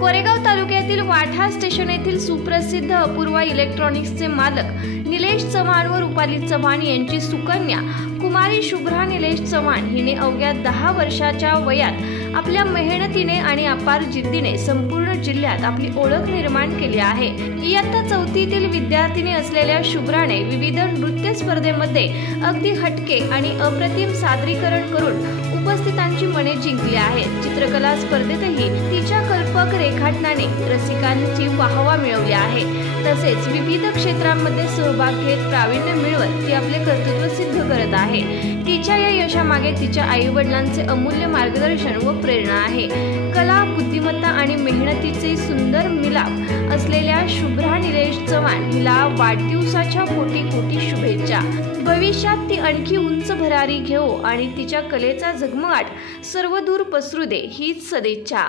कोरेगाव तालुक्यातील वाठा स्टेशन येथील सुप्रसिद्ध अपूर्वा इलेक्ट्रॉनिक्सचे मालक निलेश चव्हाण व रुपाली चव्हाण यांची सुकन्या कुमारी शुभ्रा निलेश चव्हाण हिने अवघ्या 10 वर्षाच्या वयात आपल्या मेहनतीने आणि अपार जिद्दीने संपूर्ण जिल्ह्यात आपली ओळख निर्माण केली आहे। इयत्ता 4थीतील विद्यार्थिनी असलेल्या शुभ्राने विविध नृत्य स्पर्धेमध्ये अगदी हटके आणि अप्रतिम सादरीकरण करून उपस्थितांची मने जिंकली आहेत। चित्रकला स्पर्धेतही तिच्या कल्पक रेखाटनाने रसिकांची वाहवा मिळवली आहे। तसेच विविध क्षेत्रांमध्ये सहभाग घेत प्रावीण्य मिळवत ती आपले कर्तृत्व सिद्ध करत आहे। तिच्या या यशामागे तिच्या आई-वडिलांचे अमूल्य मार्गदर्शन व प्रेरणा आहे। कला, बुद्धिमत्ता आणि मेहनतीचे सुंदर मिलाप असलेल्या शुभ्रा निलेश चव्हाण हिला वाढदिवसाच्या कोटी शुभेच्छा। भविष्यात ती आणखी उंच भरारी घेवो आणि तिच्या कलेचा झगमगाट सर्वदूर पसरू दे हीच सदिच्छा।